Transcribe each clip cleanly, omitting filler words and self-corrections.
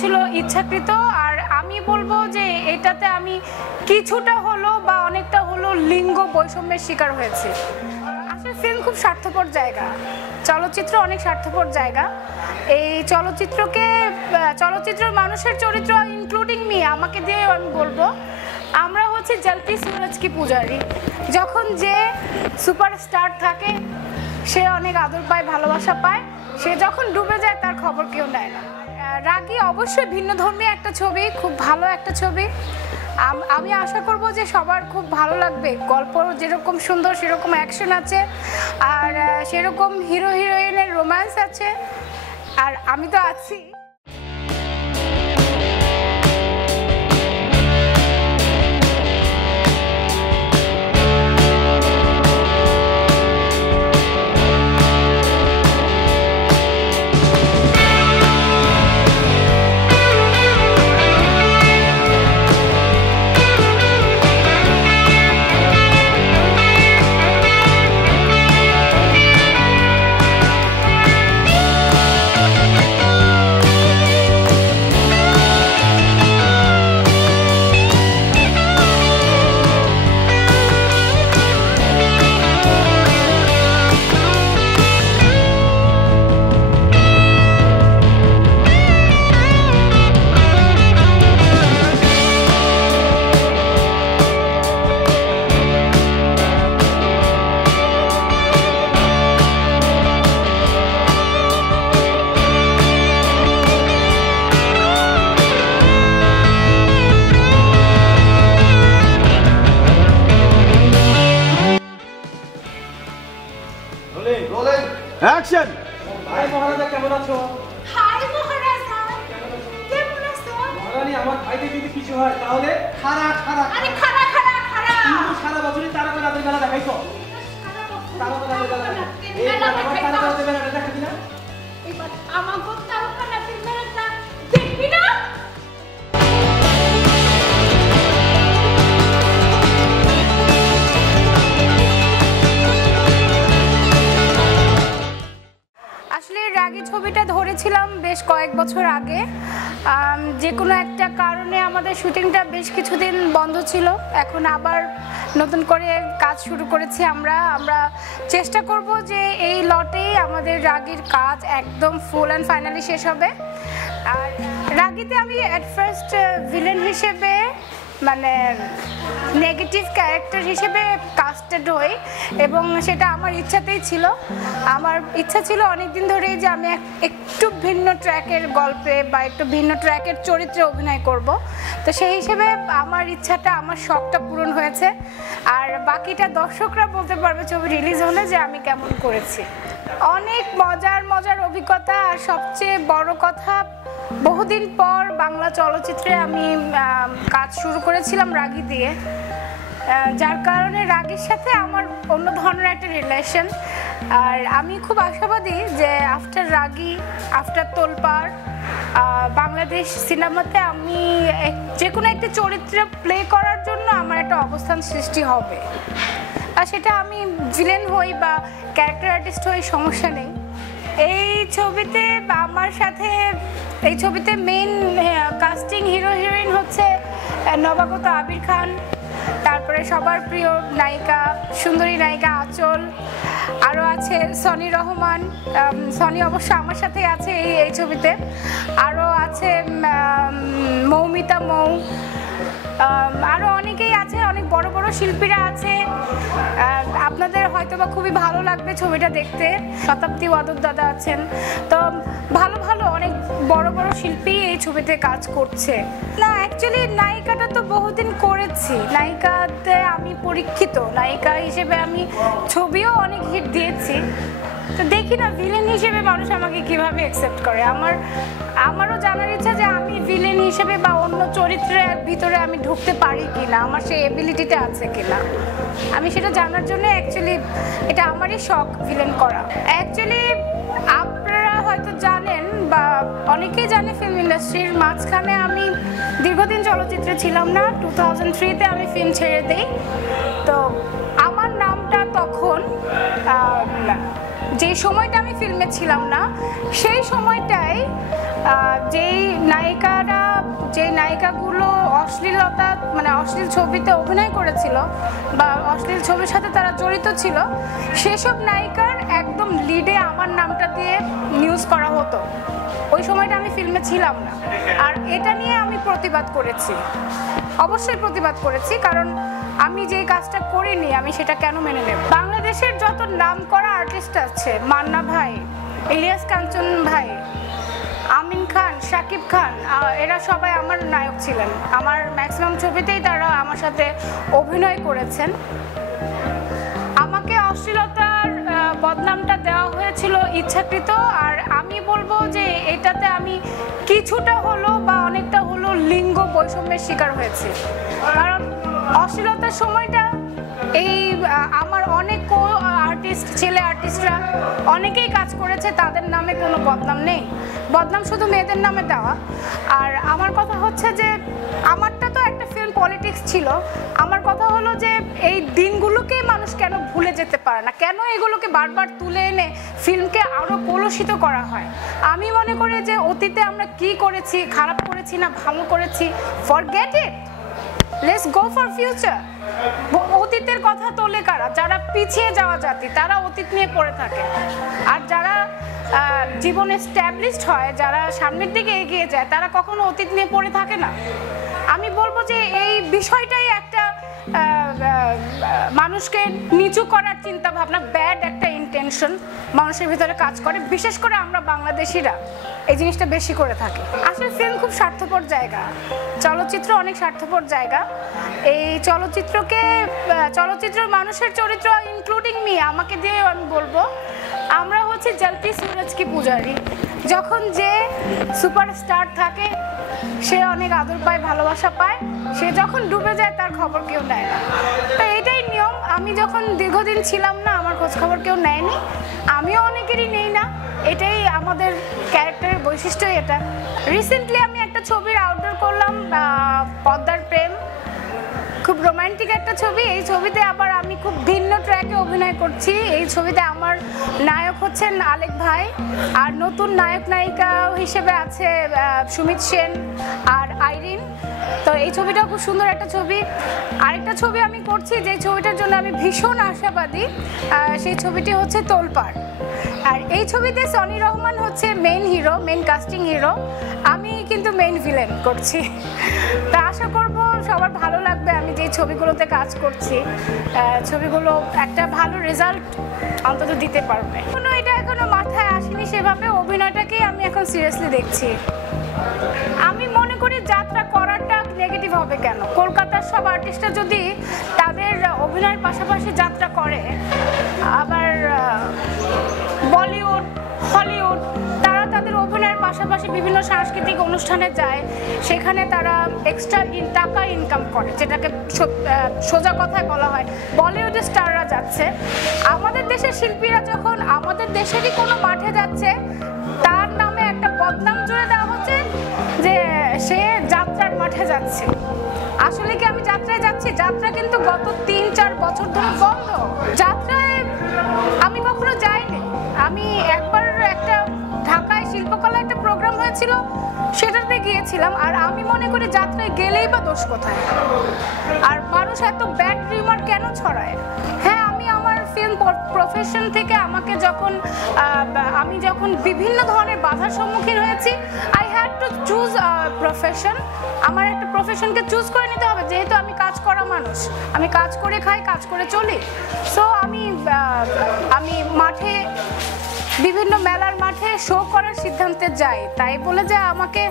ছিল ইচ্ছাকৃত। আর আমি বলবো যে এটাতে আমি কিছুটা হলো বা অনেকটা হলো লিঙ্গ বৈষম্যের শিকার হয়েছি। আসলে ফিল্ম খুব স্বার্থপর জায়গা, চলচ্চিত্র অনেক স্বার্থপর জায়গা। এই চলচ্চিত্রের মানুষের চরিত্র ইনক্লুডিং মি, আমাকে দিয়ে আমি বলবো আমরা হচ্ছে জলতি সুরজ কি পূজারি। যখন যে সুপারস্টার থাকে সে অনেক আদর পায়, ভালোবাসা পায়, সে যখন ডুবে যায় তার খবর কেউ নেয় না। রাগী অবশ্যই ভিন্নধর্মী একটা ছবি, খুব ভালো একটা ছবি। আমি আশা করব যে সবার খুব ভালো লাগবে। গল্প যেরকম সুন্দর সেরকম অ্যাকশন আছে, আর সেরকম হিরো হিরোইনের রোম্যান্স আছে, আর আমি তো আছি। অ্যাকশন। হাই মহারাজা, কেমন আছো? হাই মহারাজা, কেমন আছো? মহারানী, আমার ভাইদের যদি কিছু হয় তাহলে খাড়া খাড়া আরে খাড়া খাড়া খাড়া কিন্তু সারা বছরই তারকা রাতের মেলা দেখাইছো। তারকা রাতের মেলা এইবার আমার তারকা রাতের মেলাটা দেখাবি না? এবার আমাকে তারকা রাতের মেলাটা দেখবি না? আসলে রাগী ছবিটা ধরেছিলাম বেশ কয়েক বছর আগে। যে কোনো একটা কারণে আমাদের শুটিংটা বেশ কিছুদিন বন্ধ ছিল। এখন আবার নতুন করে কাজ শুরু করেছি। আমরা চেষ্টা করব যে এই লটেই আমাদের রাগীর কাজ একদম ফুল অ্যান্ড ফাইনালি শেষ হবে। আর রাগীতে আমি অ্যাট ফার্স্ট ভিলেন হিসেবে, মানে নেগেটিভ ক্যারেক্টার হিসেবে কাস্টেড হই, এবং সেটা আমার ইচ্ছাতেই ছিল। আমার ইচ্ছা ছিল অনেকদিন ধরেই যে আমি একটু ভিন্ন ট্র্যাকের গল্পে বা একটু ভিন্ন ট্র্যাকের চরিত্রে অভিনয় করব। তো সেই হিসেবে আমার ইচ্ছাটা, আমার শখটা পূরণ হয়েছে। আর বাকিটা দর্শকরা বলতে পারবে ছবি রিলিজ হলে যে আমি কেমন করেছি। অনেক মজার অভিজ্ঞতা। আর সবচেয়ে বড় কথা, বহুদিন পর বাংলা চলচ্চিত্রে আমি কাজ শুরু করেছিলাম রাগী দিয়ে, যার কারণে রাগীর সাথে আমার অন্য ধরনের একটা রিলেশন। আর আমি খুব আশাবাদী যে আফটার রাগী, আফটার তোলপাড়, বাংলাদেশ সিনেমাতে আমি যে কোনো একটা চরিত্র প্লে করার জন্য আমার একটা অবস্থান সৃষ্টি হবে। আর সেটা আমি ভিলেন হই বা ক্যারেক্টার আর্টিস্ট হই, সমস্যা নেই। এই ছবিতে আমার সাথে, এই ছবিতে মেইন কাস্টিং হিরো হিরোইন হচ্ছে নবাগত আবির খান, তারপরে সবার প্রিয় নায়িকা, সুন্দরী নায়িকা আঁচল, আরও আছে সনি রহমান। সনি অবশ্য আমার সাথেই আছে এই ছবিতে। আরও আছে মৌমিতা মৌ, আরও অনেকেই আছে, অনেক বড় বড় শিল্পীরা আছে। আপনাদের হয়তোবা খুবই ভালো লাগবে ছবিটা দেখতে। শতাব্দী ওয়াদুদ দাদা আছেন। তো ভালো অনেক বড় বড় শিল্পী এই ছবিতে কাজ করছে। না, অ্যাকচুয়ালি নায়িকাটা তো বহুদিন করেছি, নায়িকাতে আমি পরীক্ষিত। নায়িকা হিসেবে আমি ছবিও অনেক হিট দিয়েছি। তো দেখি না ভিলেন হিসেবে মানুষ আমাকে কিভাবে অ্যাকসেপ্ট করে। আমারও জানার ইচ্ছা যে আমি ভিলেন হিসেবে বা অন্য চরিত্রের ভিতরে আমি ঢুকতে পারি কিনা, আমার সেই এবিলিটিটা আছে কিনা, আমি সেটা জানার জন্য অ্যাকচুয়ালি এটা আমারই শখ ভিলেন করা। অ্যাকচুয়ালি আপনারা হয়তো জানেন বা অনেকেই জানে, ফিল্ম ইন্ডাস্ট্রির মাঝখানে আমি দীর্ঘদিন চলচ্চিত্রে ছিলাম না। 2003-তে আমি ফিল্ম ছেড়ে দিই। তো আমার নামটা তখন যে সময়টা আমি ফিল্মে ছিলাম না সেই সময়টাই যে নায়িকাগুলো অশ্লীলতা মানে অশ্লীল ছবিতে অভিনয় করেছিল বা অশ্লীল ছবির সাথে তারা জড়িত ছিল, সেসব নায়িকার একদম লিডে আমার নামটা দিয়ে নিউজ করা হতো। ওই সময়টা আমি ফিল্মে ছিলাম না, আর এটা নিয়ে আমি প্রতিবাদ করেছি, অবশ্যই প্রতিবাদ করেছি, কারণ আমি যে কাজটা করিনি আমি সেটা কেন মেনে নেব। বাংলাদেশের যত নামকরা আর্টিস্ট আছে, মান্না ভাই, ইলিয়াস কাঞ্চন ভাই, আমিন খান, শাকিব খান, এরা সবাই আমার নায়ক ছিলেন। আমার ম্যাক্সিমাম ছবিতেই তারা আমার সাথে অভিনয় করেছেন। আমাকে অশ্লীলতার বদনামটা দেওয়া হয়েছিল ইচ্ছাকৃত, আর আমি বলবো যে এটাতে আমি কিছুটা হলো বা অনেকটা হলো লিঙ্গ বৈষম্যের শিকার হয়েছি। কারণ অশ্লীলতার সময়টা আমার অনেক আর্টিস্ট, ছেলে আর্টিস্টরা অনেকেই কাজ করেছে, তাদের নামে কোনো বদনাম নেই, বদনাম শুধু মেয়েদের নামে দেওয়া। আর আমার কথা হচ্ছে যে আমারটা তো একটা ফিল্ম পলিটিক্স ছিল, আমার কথা হলো যে এই দিনগুলোকে মানুষ কেন ভুলে যেতে পারে না, কেন এগুলোকে বারবার তুলে এনে ফিল্মকে আরও কলুষিত করা হয়। আমি মনে করি যে অতীতে আমরা কি করেছি, খারাপ করেছি না ভালো করেছি, forget it, let's go for future. অতীতের কথা তোলে কারা? যারা পিছিয়ে যাওয়া জাতি, তারা অতীত নিয়ে পড়ে থাকে। আর যারা জীবনে স্ট্যাবলিশড হয়, যারা সামনের দিকে এগিয়ে যায়, তারা কখনো অতীত নিয়ে পড়ে থাকে না। আমি বলবো যে এই বিষয়টাই একটা মানুষকে নিচু করার চিন্তা ভাবনা, ব্যাড একটা ইন্টেনশন মানুষের ভিতরে কাজ করে। বিশেষ করে আমরা বাংলাদেশিরা এই জিনিসটা বেশি করে থাকি। আসলে ফিল্ম খুব স্বার্থপর জায়গা, চলচ্চিত্র অনেক স্বার্থপর জায়গা। এই চলচ্চিত্রের মানুষের চরিত্র, ইনক্লুডিং মি, আমাকে দিয়ে আমি বলবো আমরা হচ্ছে জলতি সুরজ কি পূজারি। যখন যে সুপারস্টার থাকে সে অনেক আদর পায়, ভালোবাসা পায়, সে যখন ডুবে যায় তার খবর কেউ নেয় না। তো এটাই নিয়ম। আমি যখন দীর্ঘদিন ছিলাম না, আমার খোঁজ খবর কেউ নেয়নি, আমিও অনেকেরই নেই না। এটাই আমাদের ক্যারেক্টারের বৈশিষ্ট্যই এটা। রিসেন্টলি আমি একটা ছবির আউটডোর করলাম, পদ্মার প্রেম, খুব রোমান্টিক একটা ছবি। এই ছবিতে আবার আমি খুব ভিন্ন ট্র্যাকে অভিনয় করছি। এই ছবিতে আমার নায়ক হচ্ছেন আলেক ভাই, আর নতুন নায়ক নায়িকা হিসেবে আছে সুমিত সেন আর আইরিন। তো এই ছবিটাও খুব সুন্দর একটা ছবি। আরেকটা ছবি আমি করছি, যে ছবিটার জন্য আমি ভীষণ আশাবাদী, সেই ছবিটি হচ্ছে তোলপাড়। আর এই ছবিতে সনি রহমান হচ্ছে main hero, main casting hero, আমি কিন্তু মেইন ভিলেন করছি। তা আশা করব সবার ভালো লাগবে। আমি যে ছবিগুলোতে কাজ করছি, ছবিগুলো একটা ভালো রেজাল্ট অন্তত দিতে পারবে। এটা এখনো মাথায় আসেনি সেভাবে, অভিনয়টাকেই আমি এখন সিরিয়াসলি দেখছি। আমি মনে করি যাত্রা করাটা নেগেটিভ হবে কেন? কলকাতার সব আর্টিস্টরা যদি তাদের অভিনয়ের পাশাপাশি যাত্রা করে, আবার বলিউড, হলিউড, তারা তাদের অভিনয়ের পাশাপাশি বিভিন্ন সাংস্কৃতিক অনুষ্ঠানে যায়, সেখানে তারা এক্সট্রা টাকা ইনকাম করে, যেটাকে সোজা কথায় বলা হয় বলিউডের স্টাররা যাচ্ছে। আমাদের দেশের শিল্পীরা যখন আমাদের দেশেরই কোনো মাঠে যাচ্ছে, তার নামে একটা বদনাম জুড়ে দেওয়া হচ্ছে যে সে যাত্রার মাঠে যাচ্ছে। আসলে কি আমি যাত্রায় যাচ্ছি? যাত্রা কিন্তু গত 3-4 বছর ধরে বন্ধ। যাত্রায় আমি কখনো যাইনি। আমি একবার একটা ঢাকায় শিল্পকলা একটা প্রোগ্রাম হয়েছিল, সেটাতে গিয়েছিলাম। আর আমি মনে করি যাত্রায় গেলেই বা দোষ কোথায়? আর মানুষ এত ব্যাড রিমার্ক কেন ছড়ায়? হ্যাঁ, আমি আমার ফিল্ম প্রফেশন থেকে আমি যখন বিভিন্ন ধরনের বাধার সম্মুখীন হয়েছি, I had to choose profession. আমার একটা প্রফেশনকে চুজ করে নিতে হবে, যেহেতু আমি কাজ করা মানুষ, আমি কাজ করে খাই, কাজ করে চলি। সো আমি মাঠে, বিভিন্ন মেলার মাঠে শো করার সিদ্ধান্তে যাই, তাই বলে যে আমাকে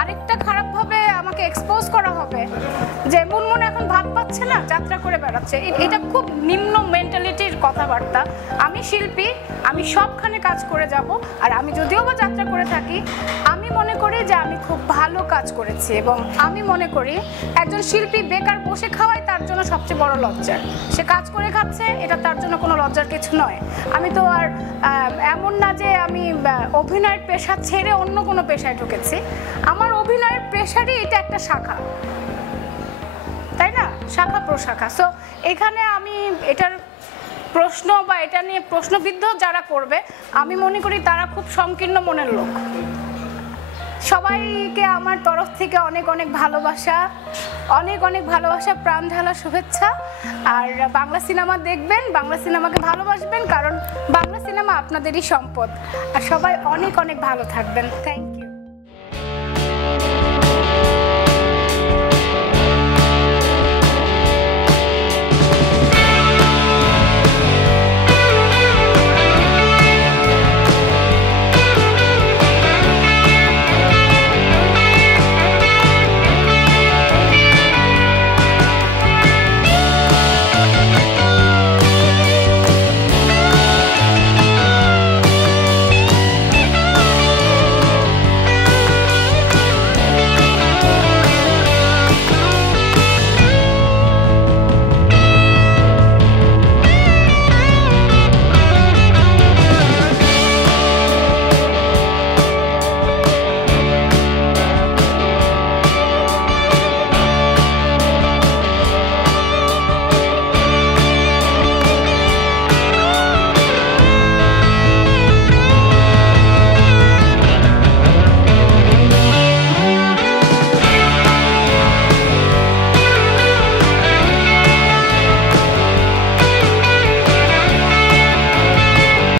আরেকটা খারাপভাবে আমাকে এক্সপোজ করা হবে যে মুনমুন এখন ভাত পাচ্ছে না, যাত্রা করে বেড়াচ্ছে। এটা খুব নিম্ন মেন্টালিটির কথাবার্তা। আমি শিল্পী, আমি সবখানে কাজ করে যাব। আর আমি যদিও বা যাত্রা করে থাকি, আমি মনে করি যে আমি খুব ভালো কাজ করেছি, এবং আমি মনে করি একজন শিল্পী বেকার বসে খাওয়াই তার জন্য সবচেয়ে বড় লজ্জার। সে কাজ করে খাচ্ছে, এটা তার জন্য কোনো লজ্জার কিছু নয়। আমি তো আর এমন না যে আমি অভিনয়ের পেশা ছেড়ে অন্য কোনো পেশায় ঢুকেছি। আমার অভিনয়ের পেশারই এটা একটা শাখা, তাই না? শাখা প্রশাখা। সো এখানে আমি এটার প্রশ্ন বা এটা নিয়ে প্রশ্নবিদ্ধ যারা করবে আমি মনে করি তারা খুব সংকীর্ণ মনের লোক। সবাইকে আমার তরফ থেকে অনেক অনেক ভালোবাসা, অনেক অনেক ভালোবাসা, প্রাণ ঢালা শুভেচ্ছা। আর বাংলা সিনেমা দেখবেন, বাংলা সিনেমাকে ভালোবাসবেন, কারণ বাংলা সিনেমা আপনাদেরই সম্পদ। আর সবাই অনেক অনেক ভালো থাকবেন। Thank you.